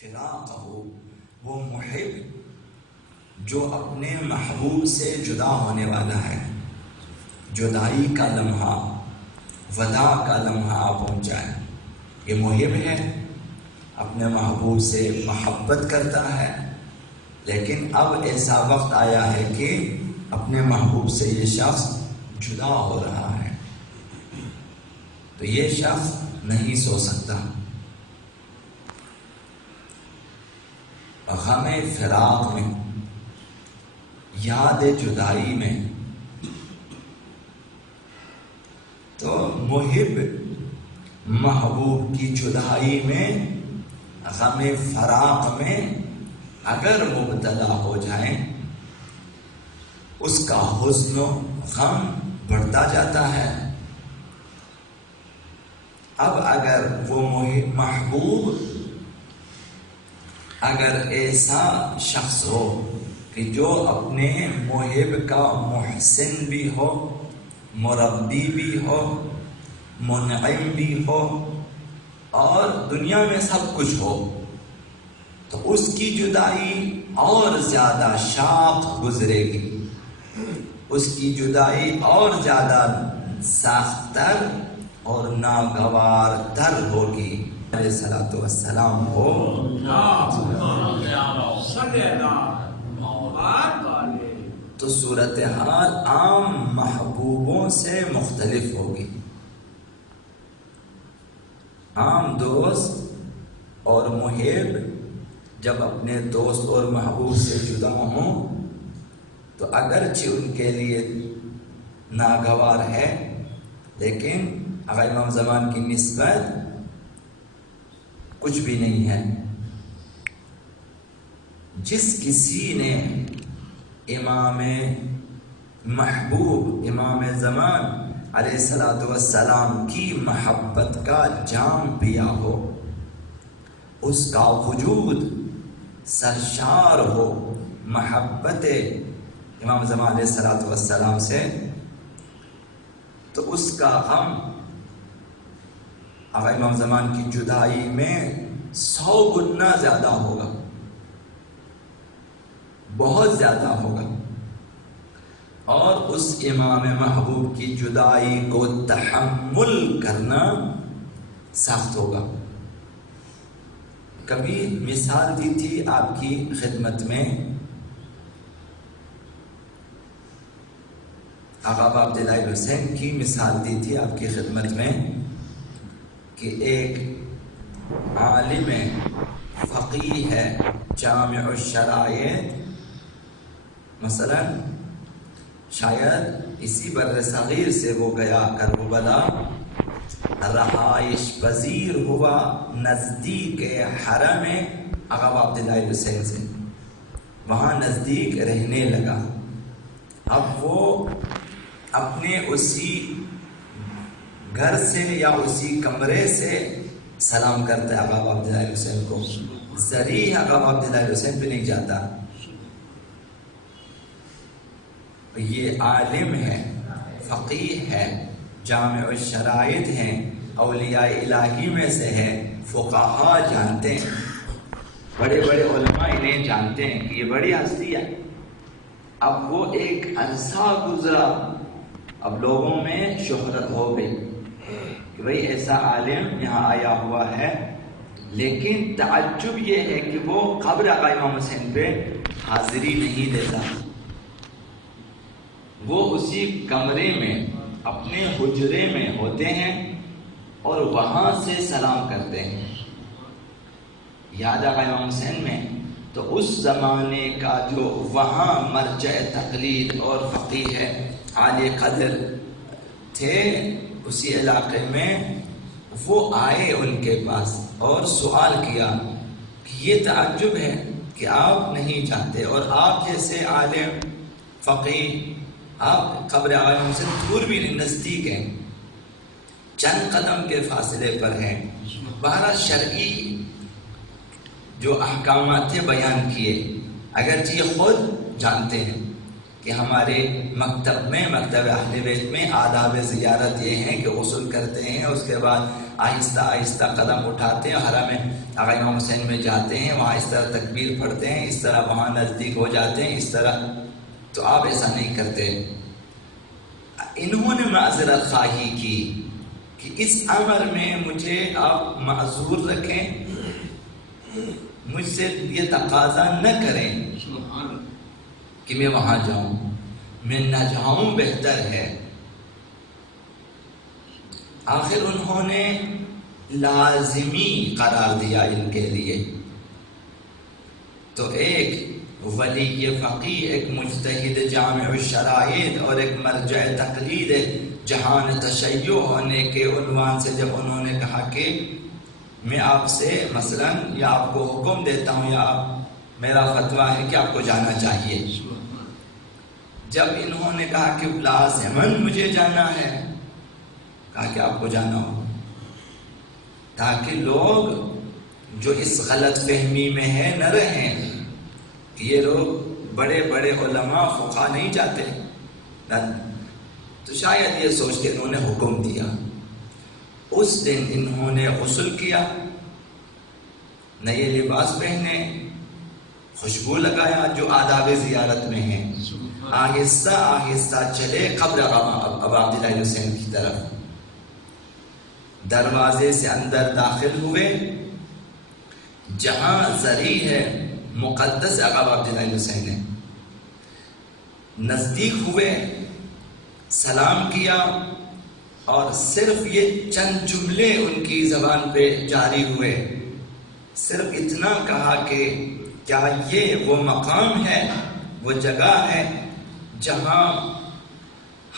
فراقہ، وہ محب جو اپنے محبوب سے جدا ہونے والا ہے، جدائی کا لمحہ، وداع کا لمحہ آ پہنچا ہے، یہ محب ہے، اپنے محبوب سے محبت کرتا ہے، لیکن اب ایسا وقت آیا ہے کہ اپنے محبوب سے یہ شخص جدا ہو رہا ہے، تو یہ شخص نہیں سو سکتا، غم فراق میں، یاد جدائی میں۔ تو محب محبوب کی جدائی میں، غم فراق میں اگر مبتلا ہو جائیں، اس کا حزن و غم بڑھتا جاتا ہے۔ اب اگر وہ محبوب اگر ایسا شخص ہو کہ جو اپنے محب کا محسن بھی ہو، مربی بھی ہو، منعم بھی ہو، اور دنیا میں سب کچھ ہو، تو اس کی جدائی اور زیادہ شاق گزرے گی، اس کی جدائی اور زیادہ سختر اور ناگوار تر ہوگی۔ علیہ الصلوۃ والسلام ہو۔ تو صورتحال عام محبوبوں سے مختلف ہوگی۔ عام دوست اور محب جب اپنے دوست اور محبوب سے جدا ہوں تو اگرچہ ان کے لیے ناگوار ہے، لیکن آقا امام زمان کی نسبت کچھ بھی نہیں ہے۔ جس کسی نے امام محبوب، امام زمان علیہ الصلوۃ والسلام کی محبت کا جام پیا ہو، اس کا وجود سرشار ہو محبت امام زمان علیہ الصلوۃ والسلام سے، تو اس کا غم آقا امام زمان کی جدائی میں 100 گنا زیادہ ہوگا، بہت زیادہ ہوگا، اور اس امام محبوب کی جدائی کو تحمل کرنا سخت ہوگا۔ کبھی مثال دی تھی آپ کی خدمت میں، آقا عبداللہ حسین کی مثال دی تھی آپ کی خدمت میں کہ ایک عالم فقیہ ہے، جامع الشرائط، مثلا شاید اسی بر صغیر سے وہ گیا کربلا، رہائش پذیر ہوا نزدیک حرم آقا عبداللہ حسین سے، وہاں نزدیک رہنے لگا۔ اب وہ اپنے اسی گھر سے یا اسی کمرے سے سلام کرتا ہے آقا عبداللہ حسین کو، ذریع آقا عبداللہ حسین پہ نہیں جاتا۔ یہ عالم ہے، فقیہ ہے، جامع الشرائط ہیں، اولیاء الہی میں سے ہے، فقہا جانتے ہیں، بڑے بڑے علماء انہیں جانتے ہیں کہ یہ بڑی ہستی ہے۔ اب وہ ایک عرصہ گزرا، اب لوگوں میں شہرت ہو گئی کہ بھئی ایسا عالم یہاں آیا ہوا ہے، لیکن تعجب یہ ہے کہ وہ قبر آقا امام حسین پہ حاضری نہیں دیتا، وہ اسی کمرے میں اپنے حجرے میں ہوتے ہیں اور وہاں سے سلام کرتے ہیں۔ یاد آقا امام حسین میں تو اس زمانے کا جو وہاں مرجع تقلید اور فقیہ ہے، عالی قدر تھے اسی علاقے میں، وہ آئے ان کے پاس اور سوال کیا کہ یہ تعجب ہے کہ آپ نہیں جانتے، اور آپ جیسے عالم فقیہ آپ قبر آقا امام حسین دور بھی نہیں، نزدیک ہیں، چند قدم کے فاصلے پر ہیں۔ بہرحال شرعی جو احکامات تھے بیان کیے، اگرچہ یہ خود جانتے ہیں کہ ہمارے مکتب میں، مکتب اہل بیت میں آداب زیارت یہ ہیں کہ غسل کرتے ہیں، اس کے بعد آہستہ آہستہ قدم اٹھاتے ہیں، حرم آقا امام حسین میں جاتے ہیں، وہاں اس طرح تکبیر پڑھتے ہیں، اس طرح وہاں نزدیک ہو جاتے ہیں، اس طرح. تو آپ ایسا نہیں کرتے. انہوں نے معذرت خواہی کی کہ اس امر میں مجھے آپ معذور رکھیں، مجھ سے یہ تقاضا نہ کریں کہ میں وہاں جاؤں، میں نہ جاؤں بہتر ہے. آخر انہوں نے لازمی قرار دیا ان کے لیے. تو ایک ولی فقیہ، ایک مجتہد جامع الشرائط اور ایک مرجع تقلید جہان تشیع ہونے کے عنوان سے جب انہوں نے کہا کہ میں آپ سے مثلا یا آپ کو حکم دیتا ہوں یا میرا فتویٰ ہے کہ آپ کو جانا چاہیے، جب انہوں نے کہا کہ لازماً مجھے جانا ہے، کہا کہ آپ کو جانا ہو، تاکہ لوگ جو اس غلط فہمی میں ہے نہ رہیں کہ یہ لوگ بڑے بڑے علماء فقہا نہیں جاتے. تو شاید یہ سوچ کے انہوں نے حکم دیا. اس دن انہوں نے غسل کیا، نئے لباس پہنے، خوشبو لگایا جو آداب زیارت میں ہیں، آہستہ آہستہ چلے قبر ابا عبداللہ حسین کی طرف. دروازے سے اندر داخل ہوئے جہاں زری ہے مقدس ابا عبداللہ حسین ہے. نزدیک ہوئے، سلام کیا اور صرف یہ چند جملے ان کی زبان پہ جاری ہوئے. صرف اتنا کہا کہ کیا یہ وہ مقام ہے، وہ جگہ ہے جہاں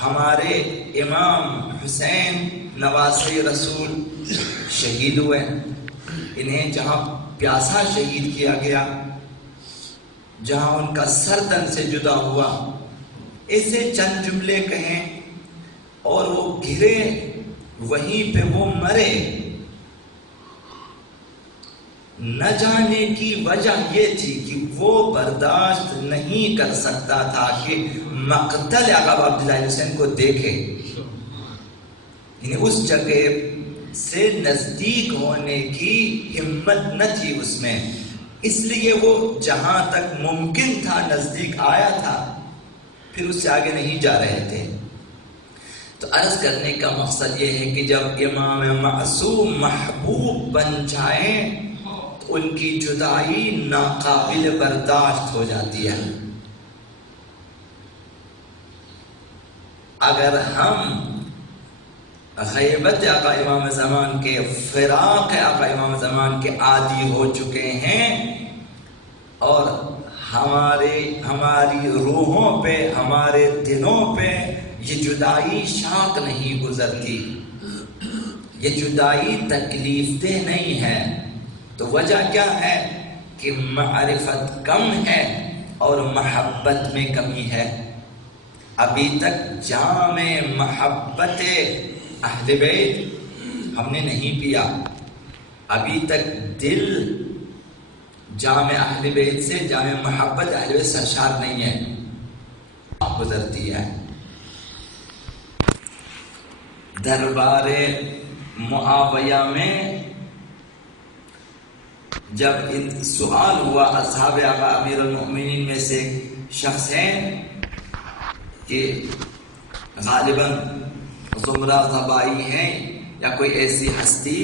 ہمارے امام حسین نواسہ رسول شہید ہوئے، انہیں جہاں پیاسا شہید کیا گیا، جہاں ان کا سر تن سے جدا ہوا. ایسے چند جملے کہیں اور وہ گرے، وہیں پہ وہ مرے. نہ جانے کی وجہ یہ تھی کہ وہ برداشت نہیں کر سکتا تھا کہ مقتل آقا عبداللہ حسین کو دیکھے، یعنی اس جگہ سے نزدیک ہونے کی ہمت نہ تھی اس میں، اس لیے وہ جہاں تک ممکن تھا نزدیک آیا تھا، پھر اس سے آگے نہیں جا رہے تھے. تو عرض کرنے کا مقصد یہ ہے کہ جب امام معصوم محبوب بن جائیں تو ان کی جدائی ناقابل برداشت ہو جاتی ہے. اگر ہم غیبت آقا امام زمان کے، فراق آقا امام زمان کے عادی ہو چکے ہیں اور ہماری روحوں پہ، ہمارے دلوں پہ یہ جدائی شاق نہیں گزرتی، یہ جدائی تکلیف دہ نہیں ہے، تو وجہ کیا ہے کہ معرفت کم ہے اور محبت میں کمی ہے. ابھی تک جام محبت اہل بیت ہم نے نہیں پیا، ابھی تک دل جام اہل بیت سے، جام محبت اہل بیت سرشار نہیں ہے، گزرتی ہے. دربار معاویہ میں جب سوال ہوا اصحاب آقا امیر المؤمنین میں سے شخص ہیں کہ غالباً زمرہ ضبائی ہیں یا کوئی ایسی ہستی،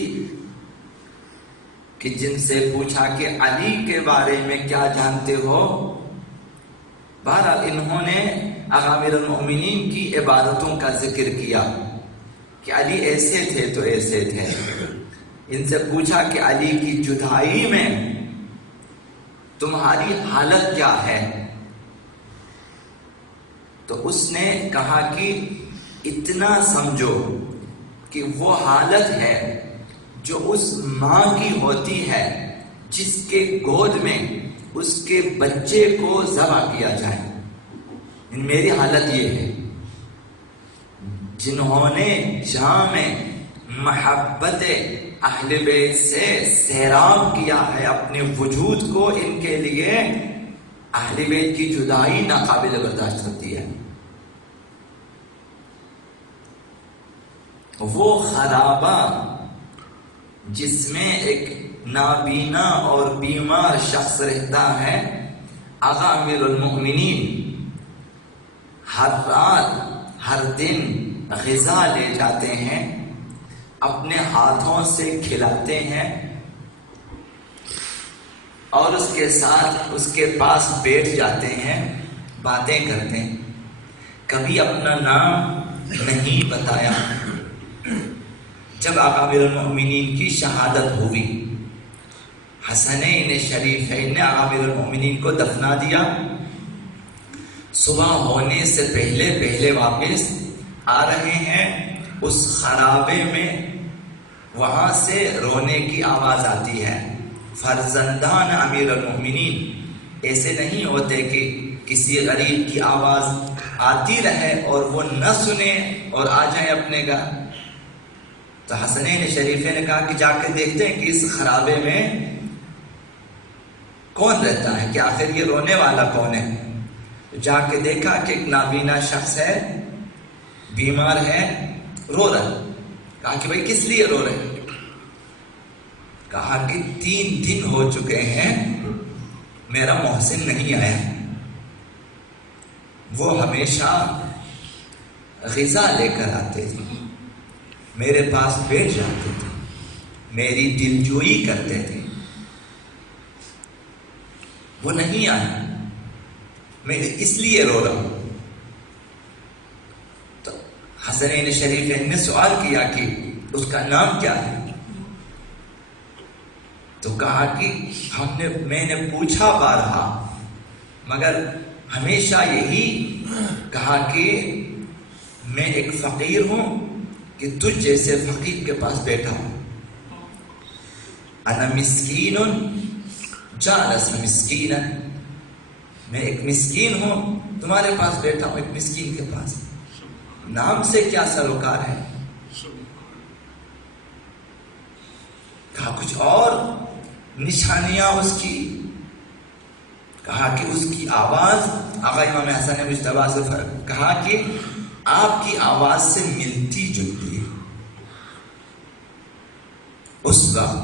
کہ جن سے پوچھا کہ علی کے بارے میں کیا جانتے ہو. بہرحال انہوں نے آقا امیر المؤمنین کی عبادتوں کا ذکر کیا کہ علی ایسے تھے تو ایسے تھے. ان سے پوچھا کہ علی کی جدائی میں تمہاری حالت کیا ہے؟ تو اس نے کہا کہ اتنا سمجھو کہ وہ حالت ہے جو اس ماں کی ہوتی ہے جس کے گود میں اس کے بچے کو ذبح کیا جائے. میری حالت یہ ہے. جنہوں نے جام محبت اہل بیت سے سیراب کیا ہے اپنے وجود کو، ان کے لیے اہل بیت کی جدائی ناقابل برداشت ہوتی ہے. وہ خرابہ جس میں ایک نابینا اور بیمار شخص رہتا ہے، آقا امیر المؤمنین ہر رات ہر دن غذا لے جاتے ہیں، اپنے ہاتھوں سے کھلاتے ہیں اور اس کے ساتھ اس کے پاس بیٹھ جاتے ہیں، باتیں کرتے ہیں، کبھی اپنا نام نہیں بتایا۔ جب آقا امیر المؤمنین کی شہادت ہوئی، حسنین شریفین نے آقا امیر المؤمنین کو دفنا دیا۔ صبح ہونے سے پہلے واپس آ رہے ہیں، اس خرابے میں وہاں سے رونے کی آواز آتی ہے۔ فرزندان امیر المؤمنین ایسے نہیں ہوتے کہ کسی غریب کی آواز آتی رہے اور وہ نہ سنے اور آ جائیں اپنے گھر۔ تو حسنین شریفین نے کہا کہ جا کے دیکھتے ہیں کہ اس خرابے میں کون رہتا ہے، کہ آخر یہ رونے والا کون ہے۔ جا کے دیکھا کہ ایک نابینا شخص ہے، بیمار ہے، رو رہا ہے۔ کہا کہ بھائی کس لیے رو رہے؟ کہا کہ 3 دن ہو چکے ہیں میرا محسن نہیں آیا، وہ ہمیشہ غذا لے کر آتے تھے، میرے پاس بیٹھ جاتے تھے، میری دلجوئی کرتے تھے، وہ نہیں آیا، میں اس لیے رو رہا ہوں۔ تو حسنین شریفین نے سوال کیا کہ اس کا نام کیا ہے؟ تو کہا کہ میں نے پوچھا بارہا، مگر ہمیشہ یہی کہا کہ میں ایک فقیر ہوں کہ تجھ جیسے فقیر کے پاس بیٹھا ہوں۔ انا مسکین جالس مسکینا، میں ایک مسکین ہوں، تمہارے پاس بیٹھا ہوں ایک مسکین کے پاس، نام سے کیا سروکار ہے؟ کہا کچھ اور نشانیاں اس کی؟ کہا کہ اس کی آواز، آقا امام حسن مجتبیٰ سے کہا کہ آپ کی آواز سے ملتی جلتی ہے۔ اس وقت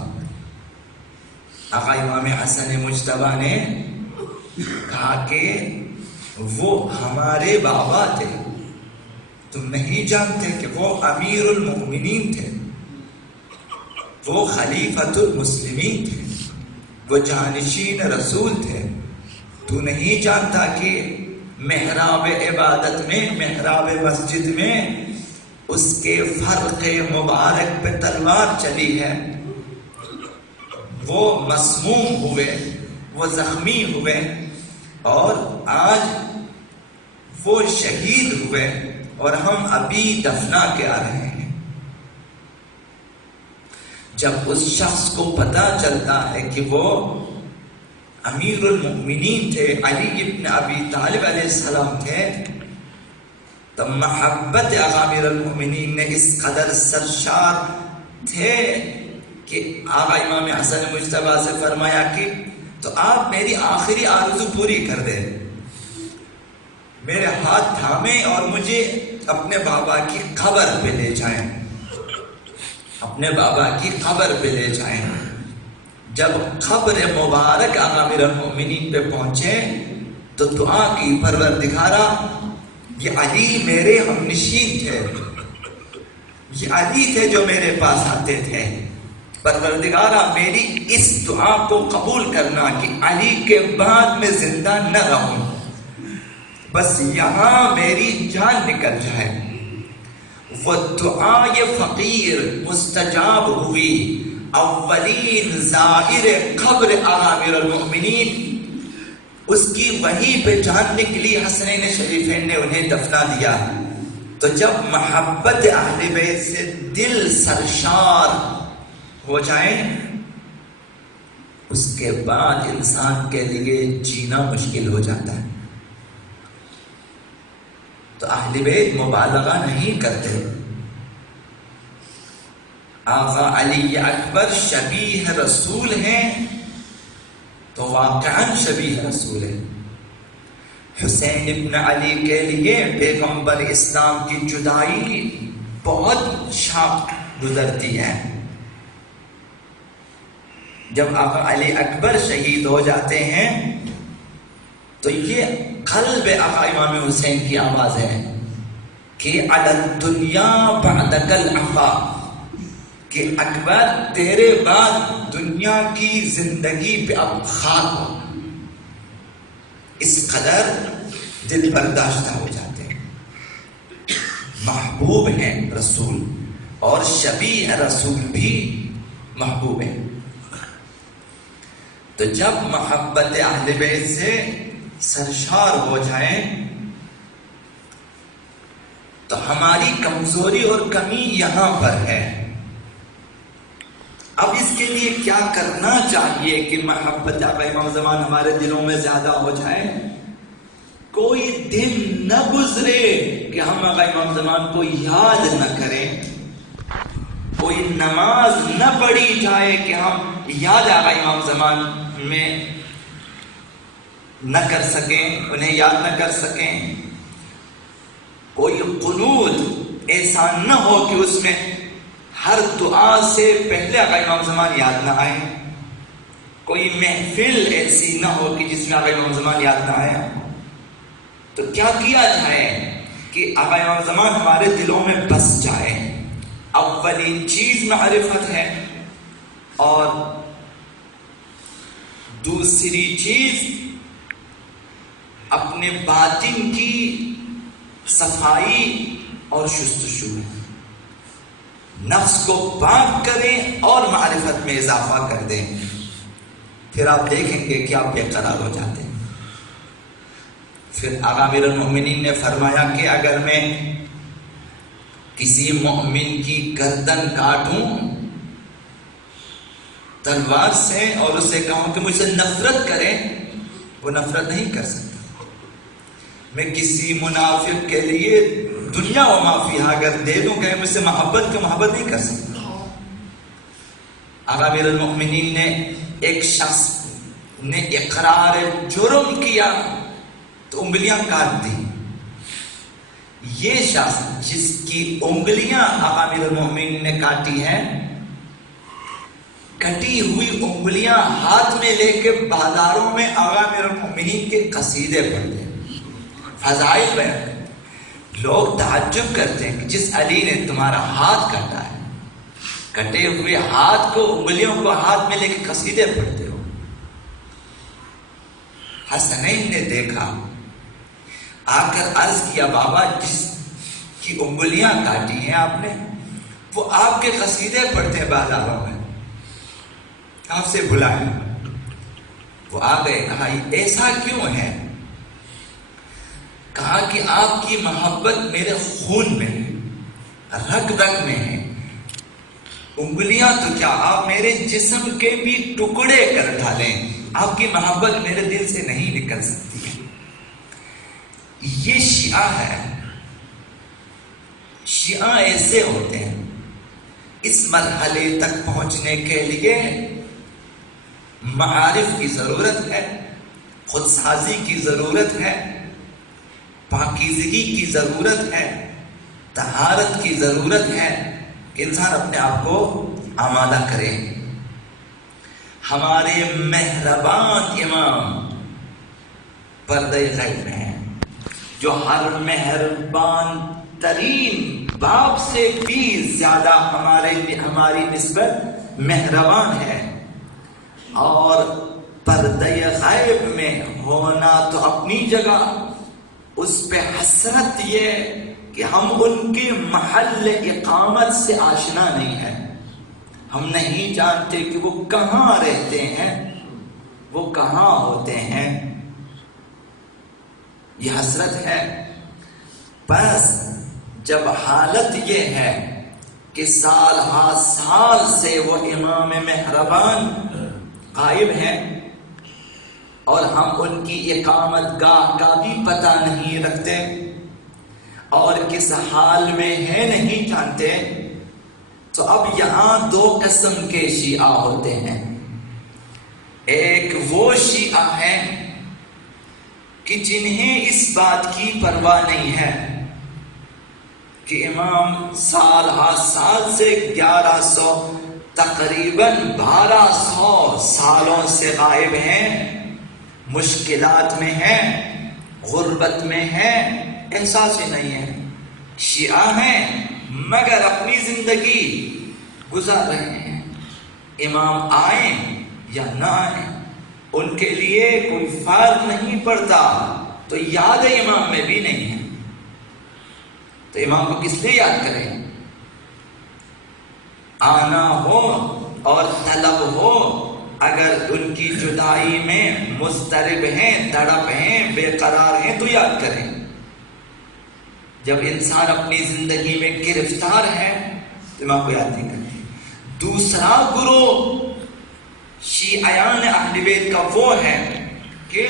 آقا امام حسن مجتبیٰ نے کہا کہ وہ ہمارے بابا تھے، تم نہیں جانتے کہ وہ امیر المؤمنین تھے، وہ خلیفۃ المسلمین تھے، وہ جانشین رسول تھے، تو نہیں جانتا کہ محراب عبادت میں، محراب مسجد میں اس کے فرق مبارک پہ تلوار چلی ہے، وہ مسموم ہوئے، وہ زخمی ہوئے، اور آج وہ شہید ہوئے اور ہم ابھی دفنا کے آ رہے ہیں۔ جب اس شخص کو پتا چلتا ہے کہ وہ امیر المؤمنین تھے، علی ابن ابی طالب علیہ السلام تھے، تو محبت آقا امیر المؤمنین نے اس قدر سرشار تھے کہ آقا امام حسن مجتبیٰ سے فرمایا کہ تو آپ میری آخری آرزو پوری کر دیں، میرے ہاتھ تھامیں اور مجھے اپنے بابا کی قبر پہ لے جائیں، اپنے بابا کی قبر پہ لے جائیں۔ جب قبر مبارک آقا امیر المؤمنین پہ پہنچے تو دعا کی، پروردگارا یہ علی میرے ہم نشین تھے، یہ علی تھے جو میرے پاس آتے تھے، پروردگارا میری اس دعا کو قبول کرنا کہ علی کے بعد میں زندہ نہ رہوں، بس یہاں میری جان نکل جائے۔ وہ دعا یہ فقیر مستجاب ہوئی۔ اولین زائر قبر آقا امیر المؤمنین، اس کی وہیں پہ جان نکلی، حسنین شریفین نے انہیں دفنا دیا۔ تو جب محبت اہل بیت سے دل سرشار ہو جائیں، اس کے بعد انسان کے لیے جینا مشکل ہو جاتا ہے۔ تو اہل بیت مبالغہ نہیں کرتے۔ آقا علی اکبر شبیہ رسول ہیں تو واقعاً شبیہ رسول ہیں۔ حسین ابن علی کے لیے پیغمبر اسلام کی جدائی بہت شاق گزرتی ہے، جب آقا علی اکبر شہید ہو جاتے ہیں تو یہ قلب آقا امام حسین کی آواز ہے کہ علی الدنیا بعدک العفا، کہ اکبر تیرے بعد دنیا کی زندگی پہ اب خاک ہو. اس قدر دل برداشتہ ہو جاتے ہیں. محبوب ہیں رسول، اور شبیہ رسول بھی محبوب ہیں. تو جب محبت اہل بیت سے سرشار ہو جائیں تو ہماری کمزوری اور کمی یہاں پر ہے. اب اس کے لیے کیا کرنا چاہیے کہ محبت آقا امام زمان ہمارے دلوں میں زیادہ ہو جائے؟ کوئی دن نہ گزرے کہ ہم آقا امام زمان کو یاد نہ کریں، کوئی نماز نہ پڑھی جائے کہ ہم یاد آقا امام زمان میں نہ کر سکیں، انہیں یاد نہ کر سکیں. کوئی قنوت ایسا نہ ہو کہ اس میں ہر دعا سے پہلے آقا امام زمان یاد نہ آئے. کوئی محفل ایسی نہ ہو کہ جس میں آقا امام زمان یاد نہ آئے. تو کیا کیا جائے کہ آقا امام زمان ہمارے دلوں میں بس جائے؟ اولین چیز معرفت ہے، اور دوسری چیز اپنے باطن کی صفائی اور شستشو. نفس کو پاک کریں اور معرفت میں اضافہ کر دیں، پھر آپ دیکھیں گے کہ آپ بے قرار ہو جاتے ہیں. پھر آقا امیر المؤمنین نے فرمایا کہ اگر میں کسی مومن کی گردن کاٹوں تلوار سے اور اسے کہوں کہ مجھ سے نفرت کرے، وہ نفرت نہیں کر سکتا. میں کسی منافق کے لیے دنیا و ما فیہا اگر دے دوں کہ مجھ سے محبت نہیں کر سکتا. آقا امیر المؤمنین نے ایک شخص نے اقرار جرم کیا تو انگلیاں کاٹ دی. یہ شخص جس کی انگلیاں آقا امیر المؤمنین نے کاٹی ہیں، کٹی ہوئی انگلیاں ہاتھ میں لے کے بازاروں میں آقا امیر المؤمنین کے قصیدے پڑھتے ہیں، فضائل بیان. لوگ تعجب کرتے ہیں کہ جس علی نے تمہارا ہاتھ کاٹا ہے، کٹے ہوئے ہاتھ کو، انگلیوں کو ہاتھ میں لے کے قصیدے پڑھتے ہو. حسنین نے دیکھا، آ کر عرض کیا بابا جس کی انگلیاں کاٹی ہیں آپ نے، وہ آپ کے قصیدے پڑھتے ہیں بازاروں میں، آپ سے بلائیں. وہ آ گئے، کہا ایسا کیوں ہے؟ کہا کہ آپ کی محبت میرے خون میں ہے، رگ رگ میں ہے. انگلیاں تو کیا، آپ میرے جسم کے بھی ٹکڑے کر ڈالیں، آپ کی محبت میرے دل سے نہیں نکل سکتی. یہ شیعہ ہے. شیعہ ایسے ہوتے ہیں. اس مرحلے تک پہنچنے کے لیے معارف کی ضرورت ہے، خود سازی کی ضرورت ہے، پاکیزگی کی ضرورت ہے، طہارت کی ضرورت ہے کہ انسان اپنے آپ کو آمادہ کرے. ہمارے مہربان امام پردہ غیب میں ہیں، جو ہر مہربان ترین باپ سے بھی زیادہ ہماری نسبت مہربان ہے. اور پردہ غیب میں ہونا تو اپنی جگہ، اس پہ حسرت یہ کہ ہم ان کے محل اقامت سے آشنا نہیں ہیں. ہم نہیں جانتے کہ وہ کہاں رہتے ہیں، وہ کہاں ہوتے ہیں. یہ حسرت ہے. بس جب حالت یہ ہے کہ سال ہا سال سے وہ امام مہربان غائب ہیں اور ہم ان کی اقامت گاہ کا بھی پتہ نہیں رکھتے اور کس حال میں ہے نہیں جانتے، تو اب یہاں دو قسم کے شیعہ ہوتے ہیں. ایک وہ شیعہ ہیں کہ جنہیں اس بات کی پرواہ نہیں ہے کہ امام سال ہا سال سے 1100 تقریباً 1200 سالوں سے غائب ہیں، مشکلات میں ہیں، غربت میں ہیں، احساس ہی نہیں ہے. شیعہ ہیں مگر اپنی زندگی گزار رہے ہیں. امام آئیں یا نہ آئیں ان کے لیے کوئی فرق نہیں پڑتا. تو یاد امام میں بھی نہیں ہے تو امام کو کس لیے یاد کریں؟ آنا ہو اور طلب ہو، اگر ان کی جدائی میں مضطرب ہیں، تڑپ ہیں، بے قرار ہیں تو یاد کریں. جب انسان اپنی زندگی میں گرفتار ہے تو امام کو یاد نہیں کرتے. دوسرا گروہ شیعیان اہل بیت کا وہ ہے کہ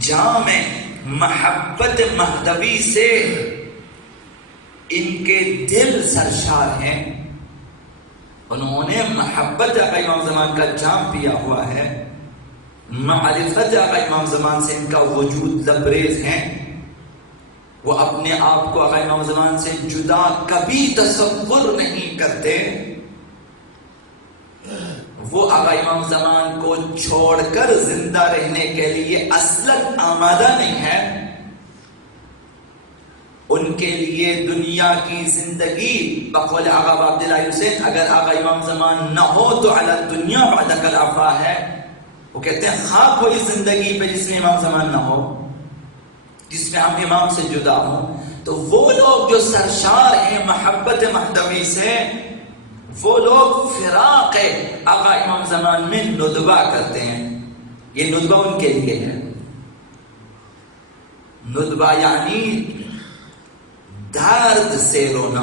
جام محبت مہدوی سے ان کے دل سرشار ہیں. انہوں نے محبت آقا امام زمان کا جام پیا ہوا ہے، معرفت آقا امام زمان سے ان کا وجود لبریز ہے. وہ اپنے آپ کو آقا امام زمان سے جدا کبھی تصور نہیں کرتے. وہ آقا امام زمان کو چھوڑ کر زندہ رہنے کے لیے اصلاً آمادہ نہیں ہے. ان کے لیے دنیا کی زندگی بقول آقا عبداللہ حسین، اگر آقا امام زمان نہ ہو تو علی الدنیا بعدک العفا ہے. وہ کہتے ہیں خواہ کوئی زندگی پہ جس میں امام زمان نہ ہو، جس میں ہم امام سے جدا ہوں. تو وہ لوگ جو سرشار ہیں محبت مہدوی سے، وہ لوگ فراق آقا امام زمان میں ندبہ کرتے ہیں. یہ ندبہ ان کے لیے ہے. ندبہ یعنی درد سے رونا.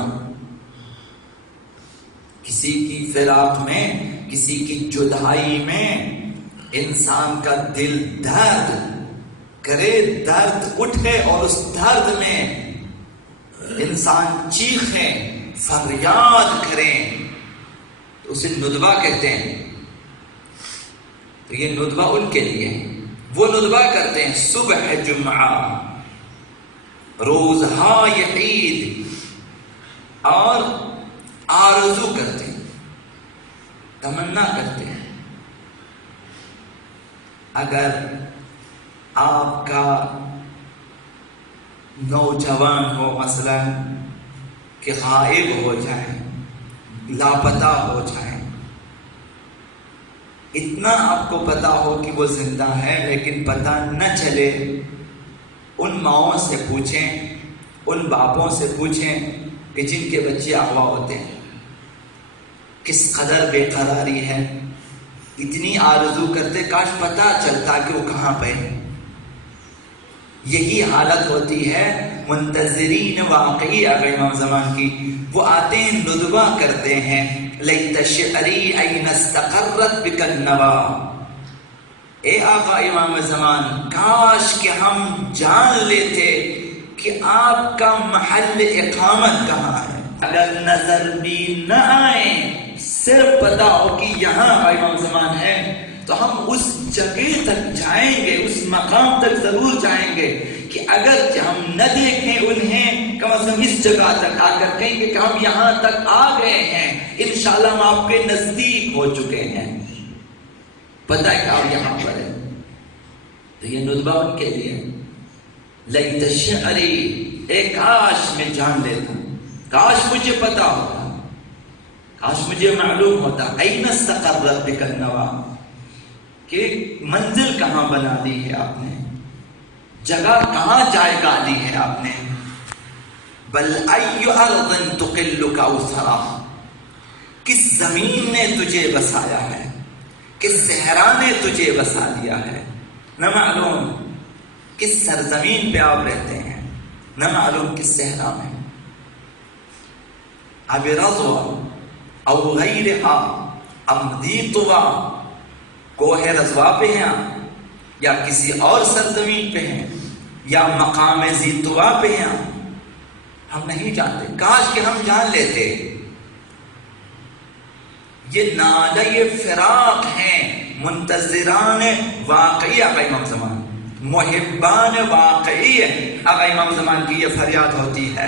کسی کی فراق میں، کسی کی جدائی میں انسان کا دل درد کرے، درد اٹھے اور اس درد میں انسان چیخے، فریاد کرے تو اسے ندبہ کہتے ہیں. تو یہ ندبہ ان کے لیے ہے. وہ ندبہ کرتے ہیں صبح جمعہ، روزہائے عید، اور آرزو کرتے ہیں، تمنا کرتے ہیں. اگر آپ کا نوجوان ہو مثلا کہ غائب ہو جائے، لاپتہ ہو جائے، اتنا آپ کو پتا ہو کہ وہ زندہ ہے لیکن پتہ نہ چلے، ان ماؤں سے پوچھیں، ان باپوں سے پوچھیں کہ جن کے بچے اغوا ہوتے ہیں، کس قدر بے قراری ہے. اتنی آرزو کرتے کاش پتہ چلتا کہ وہ کہاں پہ ہیں. یہی حالت ہوتی ہے منتظرین واقعی آقا امام زمان کی. وہ آتے ہیں، ندبہ کرتے ہیں، لیت شعری این استقرت بک النوا. اے آقا امام زمان، کاش کہ ہم جان لیتے کہ آپ کا محل اقامت کہاں ہے. اگر نظر بھی نہ آئے، صرف پتا ہو کہ یہاں آقا امام زمان ہے، تو ہم اس جگہ تک جائیں گے، اس مقام تک ضرور جائیں گے کہ اگر ہم نہ دیکھیں انہیں، کم از کم اس جگہ تک آ کر کہیں گے کہ ہم یہاں تک آ گئے ہیں، انشاءاللہ ہم آپ کے نزدیک ہو چکے ہیں، پتہ ہے کہ آپ یہاں پر ہیں. تو یہ ندبہ ان کے لیے. لیت شعری، اے کاش میں جان لیتا، کاش مجھے پتا ہوتا، کاش مجھے معلوم ہوتا، این استقرت بک النوا، کہ منزل کہاں بنا دی ہے آپ نے، جگہ کہاں جائگہ دی ہے آپ نے. بل ای ارض تقلک اوثرا، کس زمین نے تجھے بسایا ہے، کس صحرا نے تجھے بسا دیا ہے. نہ معلوم کس سرزمین پہ آپ رہتے ہیں، نہ معلوم کس صحرا میں. اب رضوا او غیرہا ام ذی طویٰ، کوہ رضوا پہ ہیں یا کسی اور سرزمین پہ ہیں یا مقام ذی طویٰ پہ ہیں، ہم نہیں جانتے. کاش کہ ہم جان لیتے. یہ نالۂ فراق ہیں منتظران واقعی آقا امام زمان، محبان واقعی آقا امام زمان کی یہ فریاد ہوتی ہے.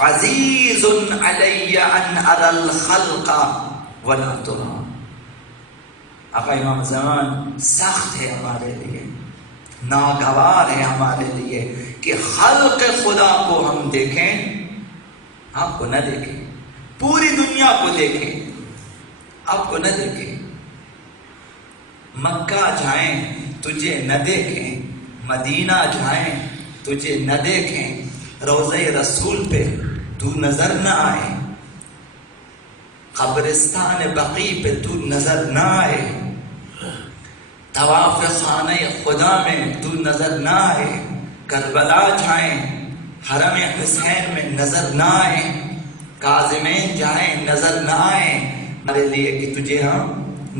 عزیز علی ان اری الخلق ولا ترا. آقا امام زمان سخت ہے ہمارے لیے، ناگوار ہے ہمارے لیے کہ خلق خدا کو ہم دیکھیں، آپ کو نہ دیکھیں، پوری دنیا کو دیکھیں، آپ کو نہ دیکھیں. مکہ جائیں تجھے نہ دیکھیں، مدینہ جائیں تجھے نہ دیکھیں، روضہ رسول پہ تو نظر نہ آئے، قبرستان بقیع پہ تو نظر نہ آئے، طواف خانہ خدا میں تو نظر نہ آئے، کربلا جائیں حرم حسین میں نظر نہ آئے، کاظمین جائیں نظر نہ آئے، ہمارے لیے کہ تجھے ہم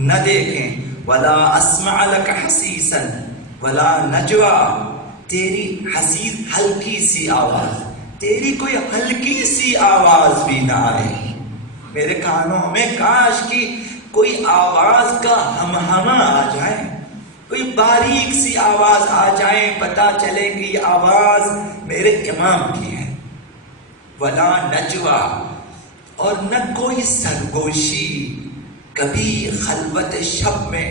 نہ دیکھیں. ولا اسمع لك حسیسا ولا نجوا، تیری حسیس ہلکی سی آواز، تیری کوئی ہلکی سی آواز بھی نہ آئے میرے کانوں میں. کاش کی کوئی آواز کا ہمہمہ آ جائے، کوئی باریک سی آواز آ جائے، پتا چلے کہ یہ آواز میرے امام کی ہے. ولا نجوا، اور نہ کوئی سرگوشی، کبھی خلوت شب میں،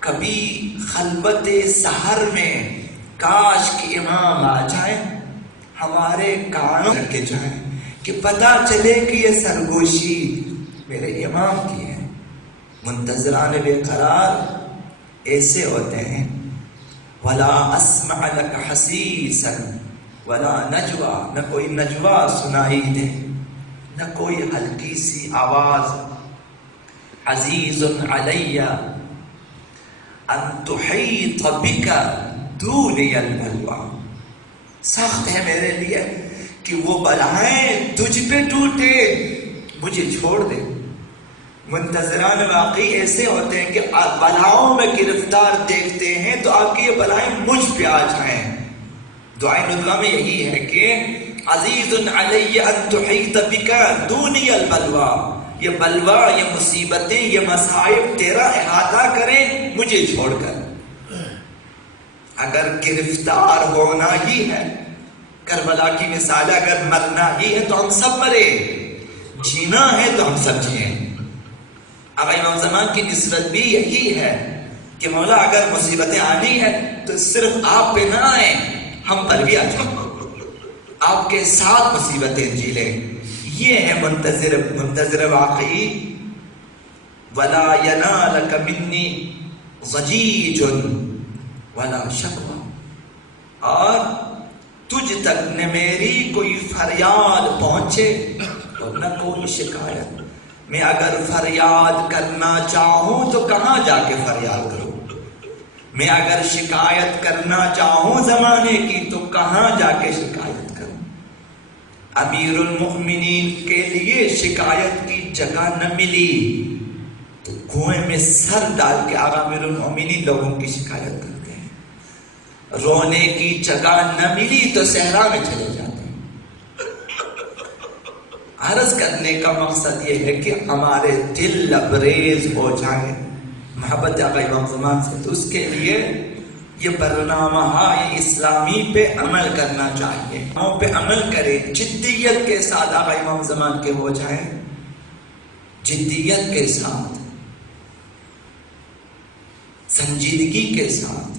کبھی خلوت سحر میں. کاش کہ امام آ جائیں ہمارے کانوں کے جائیں کہ پتا چلے کہ یہ سرگوشی میرے امام کی ہے. منتظران بے قرار ایسے ہوتے ہیں. ولا اسمع لك حسیسا ولا نجوا، نہ کوئی نجوا سنائی دے، نہ کوئی ہلکی سی آواز. عزیز علی ان تحیط بک دونی البلوى، سخت ہے میرے لیے کہ وہ بلائیں تجھ پہ ٹوٹے، مجھے چھوڑ دے. منتظران واقعی ایسے ہوتے ہیں کہ بلاؤں میں گرفتار دیکھتے ہیں تو آپ کی یہ بلائیں مجھ پہ آ جائیں. دعائیں ندوہ میں یہی ہے کہ عزیز علی ان تحیط بک دونی البلوى، یہ بلوا، یہ مصیبتیں، یہ مصائب تیرا احاطہ کریں مجھے چھوڑ کر. اگر گرفتار ہونا ہی ہے، کربلا کی مثال اگر مرنا ہی ہے تو ہم سب مرے، جینا ہے تو ہم سب جئیں. آقا امام زمان کی نسبت بھی یہی ہے کہ مولا اگر مصیبتیں آنی ہے تو صرف آپ پہ نہ آئیں، ہم پر بھی آ جائیں، آپ کے ساتھ مصیبتیں جی لیں. یہ ہے منتظر واقعی. ولا ینالک منی ضجیج ولا شکوہ، اور تجھ تک نہ میری کوئی فریاد پہنچے اور نہ کوئی شکایت. میں اگر فریاد کرنا چاہوں تو کہاں جا کے فریاد کروں، میں اگر شکایت کرنا چاہوں زمانے کی تو کہاں جا کے شکایت کروں. امیر المؤمنین کے لیے شکایت کی جگہ نہ ملی تو کنویں میں سر ڈال کے آقا امیر المؤمنین لوگوں کی شکایت کرتے ہیں. رونے کی جگہ نہ ملی تو صحرا میں چلے جاتے ہیں. عرض کرنے کا مقصد یہ ہے کہ ہمارے دل لبریز ہو جائیں محبت آقا امام زمان سے. تو اس کے لیے یہ برنامہ اسلامی پہ عمل کرنا چاہیے، ہم پہ عمل کریں، جدیت کے ساتھ آقا امام زمان کے ہو جائیں، جدیت کے ساتھ، سنجیدگی کے ساتھ.